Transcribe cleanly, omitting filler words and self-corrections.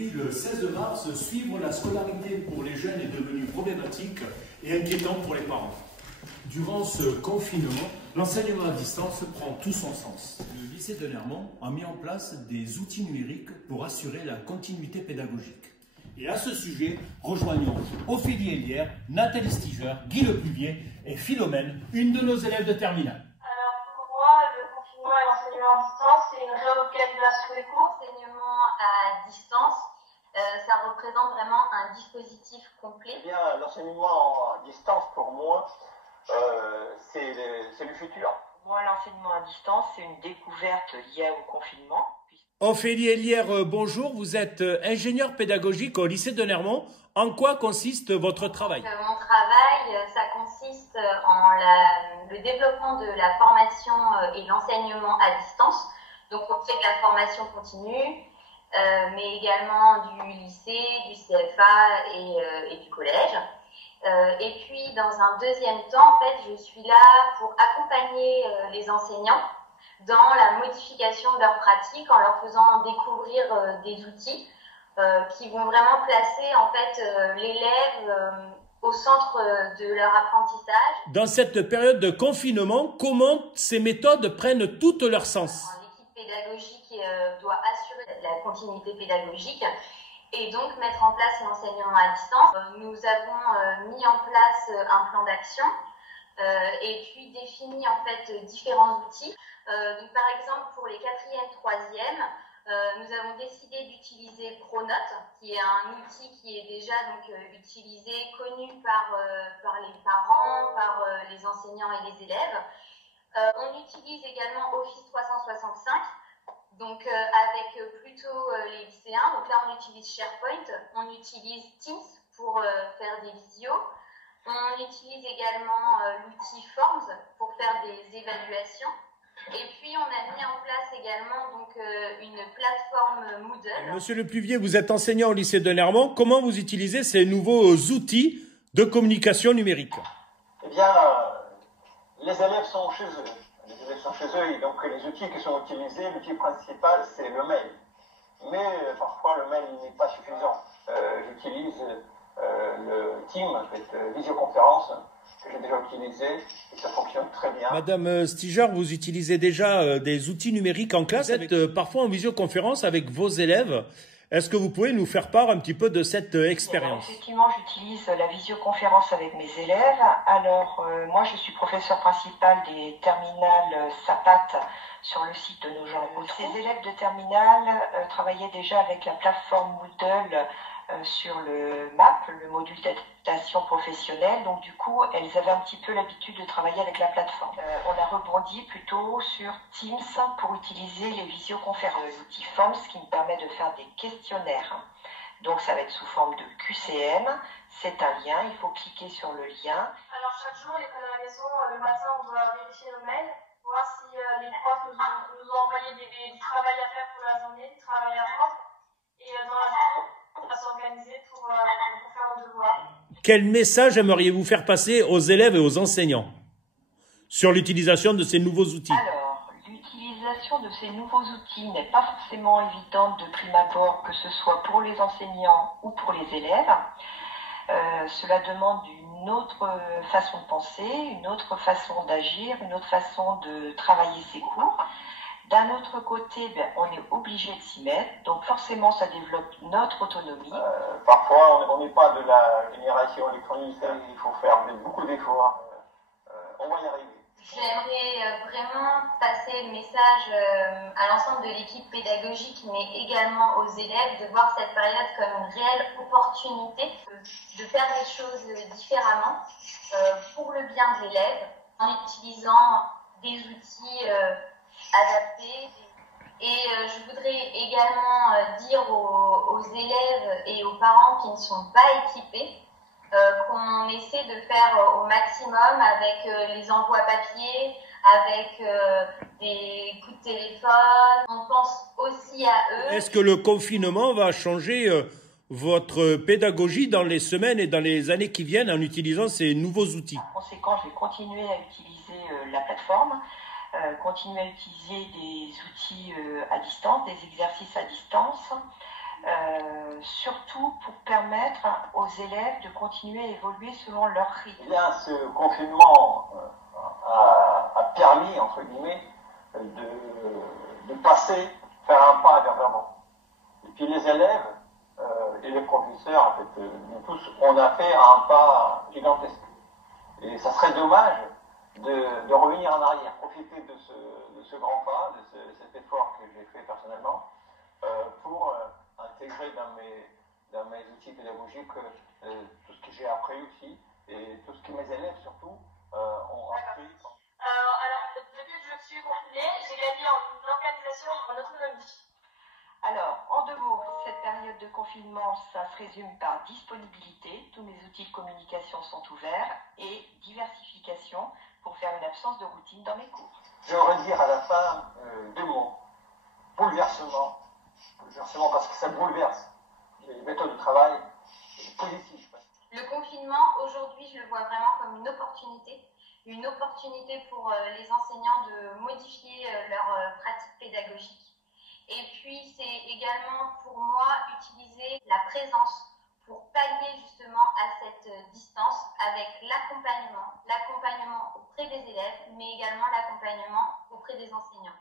Depuis le 16 mars, suivre la scolarité pour les jeunes est devenu problématique et inquiétant pour les parents. Durant ce confinement, l'enseignement à distance prend tout son sens. Le lycée de Nermont a mis en place des outils numériques pour assurer la continuité pédagogique. Et à ce sujet, rejoignons Ophélie Hélière, Nathalie Stiger, Guy Lepuvier et Philomène, une de nos élèves de terminale. Alors pour moi, le confinement et l'enseignement à distance, c'est une réorganisation des cours. L'enseignement à distance, ça représente vraiment un dispositif complet. Eh bien, l'enseignement à distance, pour moi, c'est le futur. Moi, l'enseignement à distance, c'est une découverte liée au confinement. Ophélie Hélière, bonjour. Vous êtes ingénieure pédagogique au lycée de Nermont. En quoi consiste votre travail? Mon travail, ça consiste en le développement de la formation et l'enseignement à distance. Donc, on fait de la formation continue, mais également du lycée, du CFA et du collège. Et puis, dans un deuxième temps, en fait, je suis là pour accompagner les enseignants dans la modification de leurs pratiques en leur faisant découvrir des outils qui vont vraiment placer en fait l'élève au centre de leur apprentissage. Dans cette période de confinement, comment ces méthodes prennent tout leur sens? L'équipe pédagogique doit assurer la continuité pédagogique et donc mettre en place l'enseignement à distance. Nous avons mis en place un plan d'action et puis défini en fait différents outils. Donc, par exemple, pour les 4e, 3e, nous avons décidé d'utiliser Pronote, qui est un outil qui est déjà donc, utilisé, connu par les parents, par les enseignants et les élèves. On utilise également Office 365, donc avec plutôt les lycéens. Donc là, on utilise SharePoint, on utilise Teams pour faire des visios. On utilise également l'outil Forms pour faire des évaluations. Et puis, on a mis en place également donc, une plateforme Moodle. Monsieur Lepuvier, vous êtes enseignant au lycée de Nermont. Comment vous utilisez ces nouveaux outils de communication numérique? Eh bien, les élèves sont chez eux. Les élèves sont chez eux et donc les outils qui sont utilisés, l'outil principal, c'est le mail. Mais parfois, le mail n'est pas suffisant. J'utilise le Team, cette visioconférence, que j'ai déjà utilisé et ça fonctionne très bien. Madame Stiger, vous utilisez déjà des outils numériques en classe. Vous êtes parfois en visioconférence avec vos élèves. Est-ce que vous pouvez nous faire part un petit peu de cette expérience? Effectivement, j'utilise la visioconférence avec mes élèves. Alors, moi, je suis professeur principal des terminales SAPAT sur le site de Nogent-le-Rotrou. Ces élèves de terminale travaillaient déjà avec la plateforme Moodle sur le MAP, le module d'adaptation professionnelle. Donc du coup, elles avaient un petit peu l'habitude de travailler avec la plateforme. On a rebondi plutôt sur Teams pour utiliser les visioconférences. L'outil Forms qui me permet de faire des questionnaires. Donc ça va être sous forme de QCM. C'est un lien, il faut cliquer sur le lien. Alors chaque jour, les à la maison, le matin, on doit vérifier nos mails, voir si les profs nous ont envoyé du travail à faire pour la journée, du travail à rendre. Et dans la journée, on va s'organiser pour faire nos devoirs. Quel message aimeriez-vous faire passer aux élèves et aux enseignants sur l'utilisation de ces nouveaux outils? Alors, l'utilisation de ces nouveaux outils n'est pas forcément évidente de prime abord, que ce soit pour les enseignants ou pour les élèves. Cela demande une autre façon de penser, une autre façon d'agir, une autre façon de travailler ses cours. D'un autre côté, on est obligé de s'y mettre, donc forcément ça développe notre autonomie. Parfois, on n'est pas de la génération électronique, il faut faire beaucoup d'efforts. On va y arriver. J'aimerais vraiment passer le message à l'ensemble de l'équipe pédagogique, mais également aux élèves, de voir cette période comme une réelle opportunité de faire les choses différemment pour le bien de l'élève, en utilisant des outils adaptés. Et je voudrais également dire aux élèves et aux parents qui ne sont pas équipés qu'on essaie de faire au maximum avec les envois papier, avec des coups de téléphone. On pense aussi à eux. Est-ce que le confinement va changer votre pédagogie dans les semaines et dans les années qui viennent en utilisant ces nouveaux outils? En conséquence, je vais continuer à utiliser la plateforme, continuer à utiliser des outils à distance, des exercices à distance. surtout pour permettre aux élèves de continuer à évoluer selon leur rythme. Eh bien, ce confinement a permis, entre guillemets, de passer, faire un pas vers l'avant. Et puis les élèves et les professeurs, en fait, nous tous, on a fait un pas gigantesque. Et ça serait dommage de revenir en arrière, profiter de ce grand pas, de cet effort que j'ai fait personnellement, pour intégrer dans mes outils pédagogiques tout ce que j'ai appris aussi, et tout ce que mes élèves surtout ont appris. Alors, depuis que je suis confinée, j'ai gagné en organisation, en autonomie. Alors, en 2 mots, cette période de confinement, ça se résume par disponibilité, tous mes outils de communication sont ouverts, et diversification pour faire une absence de routine dans mes cours. Je vais redire à la fin 2 mots. Bouleversement. Bouleversement parce que ça bouleverse les méthodes de travail positives. Le confinement, aujourd'hui, je le vois vraiment comme une opportunité pour les enseignants de modifier leur pratique pédagogique. Et puis, c'est également pour moi utiliser la présence pour pallier justement à cette distance avec l'accompagnement auprès des élèves, mais également l'accompagnement auprès des enseignants.